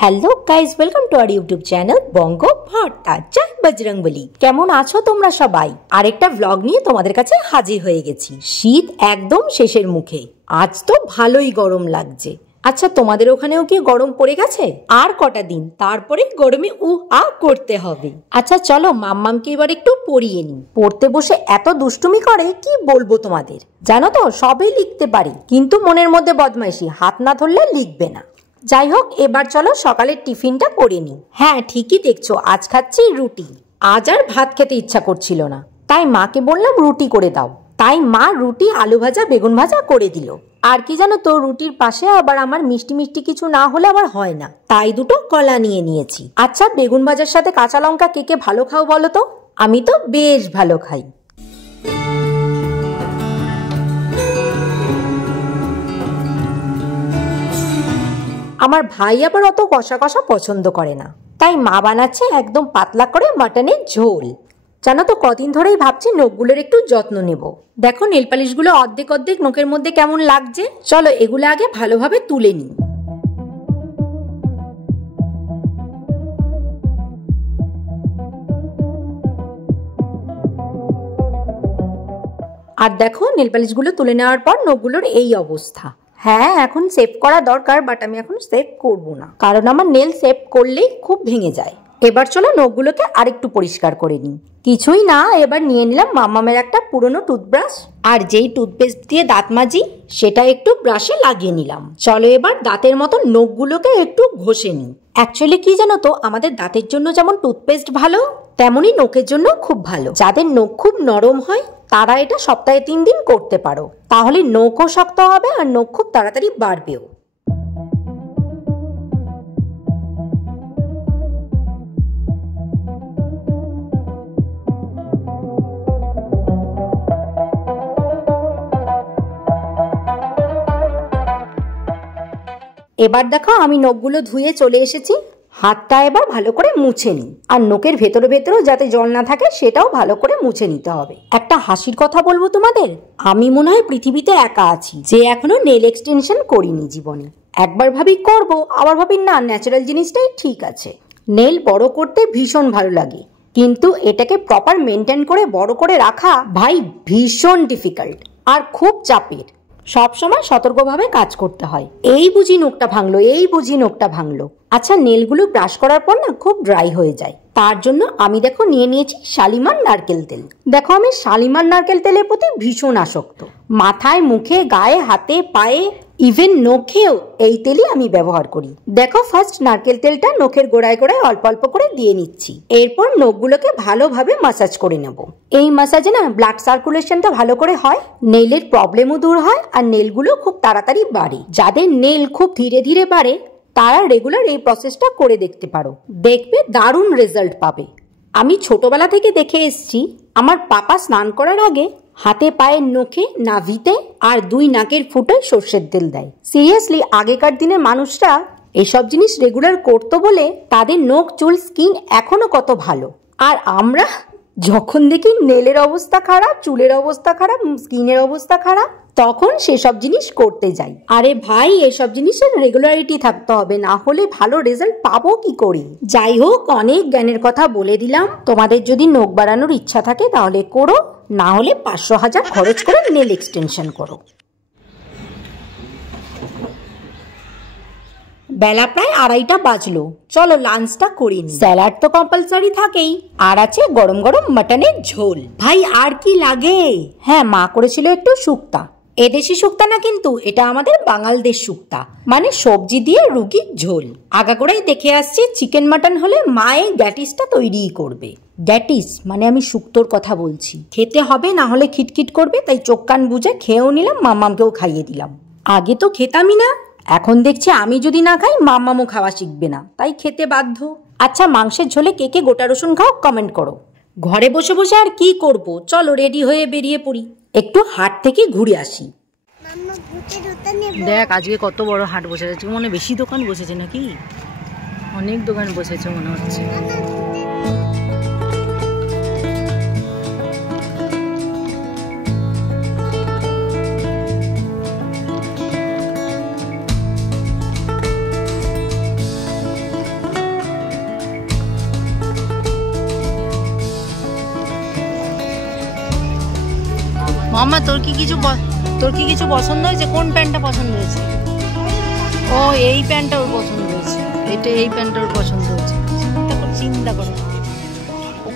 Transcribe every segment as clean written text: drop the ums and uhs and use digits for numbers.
Hello guys, welcome to our YouTube channel Bongo Bhorta. জয় বজরংবলী। কেমন আছো তোমরা সবাই? আরেকটা ব্লগ নিয়ে তোমাদের কাছে হাজির হয়ে গেছি। শীত একদম শেষের মুখে, আজ তো ভালোই গরম লাগছে। আচ্ছা, তোমাদের ওখানেও কি গরম পড়ে গেছে? আর কটা দিন, তারপরে গরমে করতে হবে। আচ্ছা চলো মাম্মামকে এবার একটু পড়িয়ে নি। পড়তে বসে এত দুষ্টুমি করে, কি বলবো তোমাদের। জানো তো, সবই লিখতে পারি, কিন্তু মনের মধ্যে বদমাইশি, হাত না ধরলে লিখবে না। যাই হোক, এবার চলো সকালের টিফিনটা করে নি। হ্যাঁ, ঠিকই দেখছো, আজ খাচ্ছি রুটি। আজ আর ভাত খেতে ইচ্ছা করছিল না, তাই মাকে বললাম রুটি করে দাও। তাই মা রুটি, আলু ভাজা, বেগুন ভাজা করে দিল। আর কি জানো তো, রুটির পাশে আবার আমার মিষ্টি মিষ্টি কিছু না হলে আবার হয় না, তাই দুটো কলা নিয়ে নিয়েছি। আচ্ছা, বেগুন ভাজার সাথে কাঁচা লঙ্কা কে কে ভালো খাও বলো তো? আমি তো বেশ ভালো খাই। আমার ভাই আবার অত কষা কষা পছন্দ করে না, তাই মা বানাচ্ছে একদম পাতলা করে মাটনের ঝোল। জানো তো, কদিন ধরেই ভাবছি নখগুলোর একটু যত্ন নেব। দেখো নেল পালিশগুলো অর্ধেক অর্ধেক নখের মধ্যে কেমন লাগছে। চলো এগুলো আগে ভালোভাবে তুলে নিই। আর দেখো নেল পালিশগুলো তুলে নেওয়ার পর নখগুলোর এই অবস্থা। হ্যাঁ, এখন সেভ করা দরকার, বাট আমি এখন সেভ করব না, কারণ আমার নেল সেভ করলেই খুব ভেঙে যায়। এবার চলো নখগুলোকে আরেকটু পরিষ্কার করে নিই। কিছুই না, এবার নিয়ে নিলাম মামামের একটা পুরনো টুথব্রাশ, আর যেই টুথপেস্ট দিয়ে দাঁত মাজি সেটা একটু ব্রাশে লাগিয়ে নিলাম। চলো এবার দাঁতের মতো নখগুলোকে একটু ঘষে নিই। অ্যাকচুয়ালি কি জানো তো, আমাদের দাঁতের জন্য যেমন টুথপেস্ট ভালো, তেমনই নখের জন্য খুব ভালো। যাদের নখ খুব নরম হয় তারা এটা সপ্তাহে 3 দিন করতে পারো, তাহলে নখও শক্ত হবে আর নখ খুব তাড়াতাড়ি বাড়বেও। এবার দেখো আমি নখগুলো ধুয়ে চলে এসেছি। হাতটা এবার ভালো করে মুছে নিই, আর নখের ভেতরে ভেতরেও যাতে জল না থাকে সেটাও ভালো করে মুছে নিতে হবে। একটা হাসির কথা বলবো তোমাদের, আমি মনে হয় পৃথিবীতে একা আছি যে এখনো নেল এক্সটেনশন করিনি জীবনে। একবার ভাবি করব, আবার ভাবি না, ন্যাচারাল জিনিসটাই ঠিক আছে। নেল বড় করতে ভীষণ ভালো লাগে, কিন্তু এটাকে প্রপার মেনটেন করে বড় করে রাখা ভাই ভীষণ ডিফিকাল্ট আর খুব চাপের। সবসময় সতর্কভাবে কাজ করতে হয়। এই বুঝি নখটা ভাঙলো, এই বুঝি নখটা ভাঙলো। আচ্ছা, নেলগুলো ব্রাশ করার পর না খুব ড্রাই হয়ে যায়, তার জন্য আমি দেখো নিয়ে নিয়েছি শালিমার নারকেল তেল। দেখো আমি শালিমার নারকেল তেলের প্রতি ভীষণ আসক্ত। মাথায়, মুখে, গায়ে, হাতে, পায়ে, ইভেন নখেও এই তেলই আমি ব্যবহার করি। দেখো ফার্স্ট নারকেল তেলটা নখের গোড়ায় গোড়ায় অল্প অল্প করে দিয়ে নিচ্ছি। এরপর নখগুলোকে ভালোভাবে মাসাজ করে নেব। এই মাসাজে না ব্লাড সার্কুলেশনটা ভালো করে হয়, নেইলের প্রবলেমও দূর হয়, আর নেলগুলো খুব তাড়াতাড়ি বাড়ে। যাদের নেল খুব ধীরে ধীরে বাড়ে তারা রেগুলার এই প্রসেসটা করে দেখতে পারো, দেখবে দারুণ রেজাল্ট পাবে। আমি ছোটবেলা থেকে দেখে এসছি, আমার পাপা স্নান করার আগে হাতে, পায়ের নখে, নাভিতে আর 2 নাকের ফুটোয় সর্ষের তেল দেয়। সিরিয়াসলি, আগেকার দিনের মানুষরা এসব জিনিস রেগুলার করতো বলে তাদের নখ, চুল, স্কিন এখনো কত ভালো। আর আমরা যখন দেখি নেলের অবস্থা খারাপ, চুলের অবস্থা খারাপ, স্কিনের অবস্থা খারাপ, তখন সেসব জিনিস করতে যাই। আরে ভাই, এসব জিনিসের রেগুলারিটি থাকতে হবে, না হলে ভালো রেজাল্ট পাবো কি করে? যাই হোক, অনেক জ্ঞানের কথা বলে দিলাম। তোমাদের যদি নখ বাড়ানোর ইচ্ছা থাকে তাহলে করো, না হলে 500,000 খরচ করে নেল এক্সটেনশন করো। বেলা প্রায় 2:30 বাজলো, চলো লাঞ্চটা করি। স্যালাড তো কম্পালসারি থাকেই, আর আছে গরম গরম মাটনের ঝোল। ভাই আর কি লাগে? হ্যাঁ, মা করেছিল একটু শুক্তা। এদেশি শুক্তা না কিন্তু, এটা আমাদের বাঙালদের শুক্তা, মানে সবজি দিয়ে রুগীর ঝোল। আগাগোড়াই দেখে আসছি চিকেন মাটন হলে মা এই গ্যাটিসটা তৈরিই করবে। গ্যাটিস মানে আমি শুক্তোর কথা বলছি। খেতে হবে, না হলে খিটখিট করবে, তাই চোখ কান বুঝে খেয়েও নিলাম, মাম্মামকেও খাইয়ে দিলাম। আগে তো খেতামই না, এখন দেখছি আমি যদি না খাই মাম্মামও খাওয়া শিখবে না, তাই খেতে বাধ্য। আচ্ছা, মাংসের ঝোলে কে কে গোটা রসুন খাও কমেন্ট করো। ঘরে বসে বসে আর কি করব, চলো রেডি হয়ে বেরিয়ে পড়ি, একটু হাট থেকে ঘুরে আসি। দেখ আজকে কত বড় হাট বসে আছে, মনে বেশি দোকান বসেছে নাকি? অনেক দোকান বসেছে মনে হচ্ছে। মামা তোর কি কিছু পছন্দ হয়েছে? কোন প্যান্টটা পছন্দ হয়েছে? ও এই প্যান্টটা ওর পছন্দ হয়েছে, এই প্যান্টটা ওর পছন্দ হয়েছে। চিন্তা করো,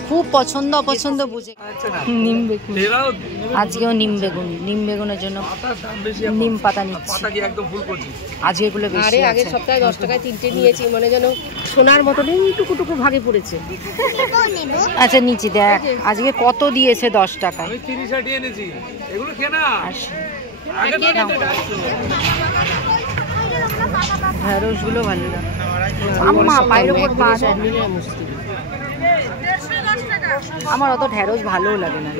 খুব পছন্দ অপছন্দ বুঝে। নিম বেগুন, আজকেও নিম বেগুনের জন্য নিম পাতা নিচ্ছি। আজকে এগুলো বেশি, আগের সপ্তাহে 10 টাকায় 3টে নিয়েছি, মানে যেন সোনার মতো টুকু ভাগে পড়েছে। আচ্ছা নিচি দেখ আজকে কত দিয়েছে 10 টাকায়। ঢেঁড়স গুলো ভালো লাগে। আমার অত ঢেঁড়স ভালোও লাগে না।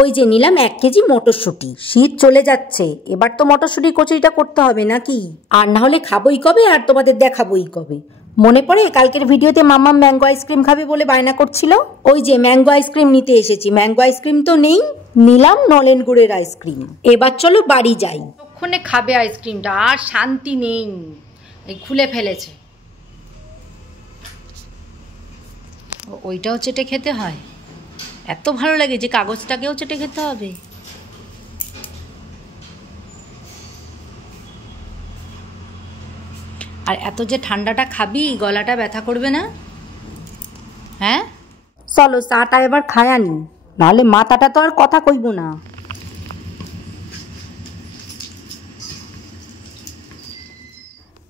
ওই যে নিলাম 1 কেজি মটরশুঁটি। শীত চলে যাচ্ছে, এবার তো মটরশুঁটি কচুরিটা করতে হবে নাকি? আর না হলে খাবোই কবে আর তোমাদের দেখাবোই কবে? মনে পড়ে কালকের ভিডিওতে মাম্মা ম্যাঙ্গো আইসক্রিম খাবে বলে বায়না করছিল? ওই যে ম্যাঙ্গো আইসক্রিম নিতে এসেছি। ম্যাঙ্গো আইসক্রিম তো নেই, নিলাম নলেন গুড়ের আইসক্রিম। এবার চলো বাড়ি যাই। ওখানে খাবে আইসক্রিমটা, আর শান্তি নেই, এই খুলে ফেলেছে। ওইটাও চেটে খেতে হয়, এত ভালো লাগে যে কাগজটাকেও চেটে খেতে হবে। আর এত যে ঠান্ডাটা খাবি, গলাটা ব্যথা করবে না? হ্যাঁ চলো চাটা এবার খায় আনি, নাহলে মাথাটা তো আর কথা কইব না।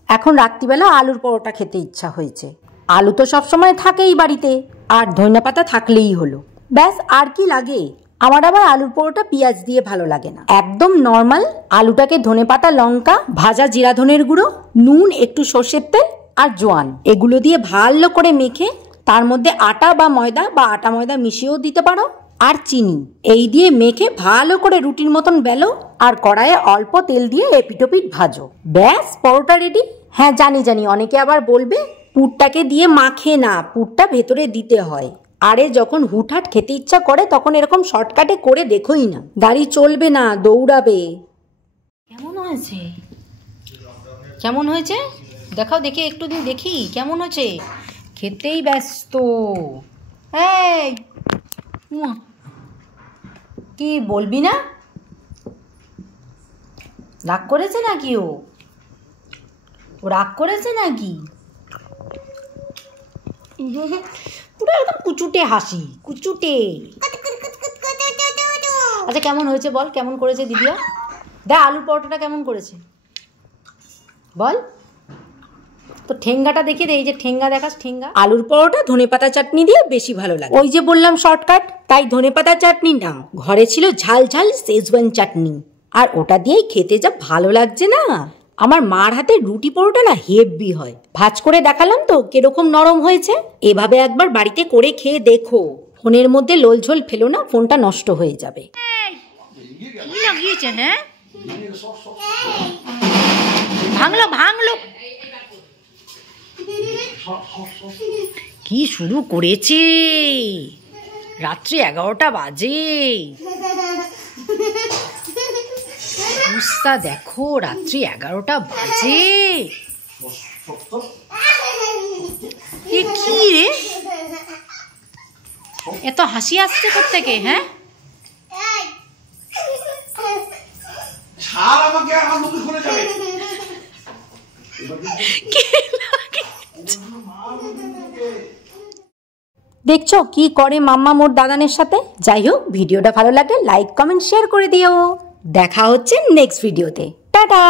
এখন রাত্রিবেলা আলুর পরোটা খেতে ইচ্ছা হয়েছে। আলু তো সবসময় থাকেই বাড়িতে, আর ধনেপাতা থাকলেই হলো, ব্যাস আর কি লাগে। আমার আবার আলুর পরোটা পেঁয়াজ দিয়ে ভালো লাগে না, একদম নর্মাল আলুটাকে ধনেপাতা, লঙ্কা, ভাজা জিরা ধনের গুঁড়ো, নুন, একটু সর্ষের তেল আর জোয়ান এগুলো দিয়ে ভালো করে মেখে তার মধ্যে আটা বা আটা ময়দা মিশিয়েও দিতে পারো, আর চিনি, এই দিয়ে মেখে ভালো করে রুটির মতন বেলো আর কড়াইয়ে অল্প তেল দিয়ে এপিটোপিট ভাজো, ব্যাস পরোটা রেডি। হ্যাঁ জানি অনেকে আবার বলবে পুরটাকে দিয়ে মাখে না, পুরটা ভেতরে দিতে হয়। আরে যখন হুটহাট খেতে ইচ্ছা করে তখন এরকম শর্টকাটে করে দেখোই না, গাড়ি চলবে না, দৌড়াবে। কেমন হয়েছে দেখাও দেখি, একটু দিন দেখি কেমন হয়েছে। খেতেই ব্যস্ত। এই কি বলবি না? রাগ করেছে নাকি? ও রাগ করেছে নাকি? পুরো একদম কুচুটে হাসি, কুচুটে। আচ্ছা কেমন হয়েছে বল, কেমন করেছে দিদিয়া? দেখ আলুর পরোটাটা কেমন করেছে বল। তো ঠেঙ্গাটা দেখিয়ে দে, এই যে ঠেঙ্গা দেখাস, ঠেঙ্গা। আলুর পরোটা ধনেপাতা চাটনি দিয়ে বেশি ভালো লাগে। ওই যে বললাম শর্টকাট, তাই ধনেপাতা চাটনি না, ঘরে ছিল ঝাল ঝাল শেজওয়ান চাটনি, আর ওটা দিয়েই খেতে যা ভালো লাগছে না। আমার মার হাতে রুটি পরোটা না হেভি হয়। ভাজ করে দেখালাম তো কিরকম নরম হয়েছে। এভাবে একবার বাড়িতে করে খেয়ে দেখো। ফোনের মধ্যে লোলঝোল ফেলো না, ফোনটা নষ্ট হয়ে যাবে। কি লাগিয়েছে? হ্যাঁ ভাঙলো কি শুরু করেছে? রাত্রি 11টা বাজে। অবস্থা দেখো, রাত্রি 11টা বাজে। কি রে, এত হাসি আসছে কোত্থেকে? হ্যাঁ দেখছো কি করে মাম্মা মোর দাদানের সাথে। যাই হোক, ভিডিওটা ভালো লাগলে লাইক কমেন্ট শেয়ার করে দিও। দেখা হচ্ছে নেক্সট ভিডিওতে। টাটা।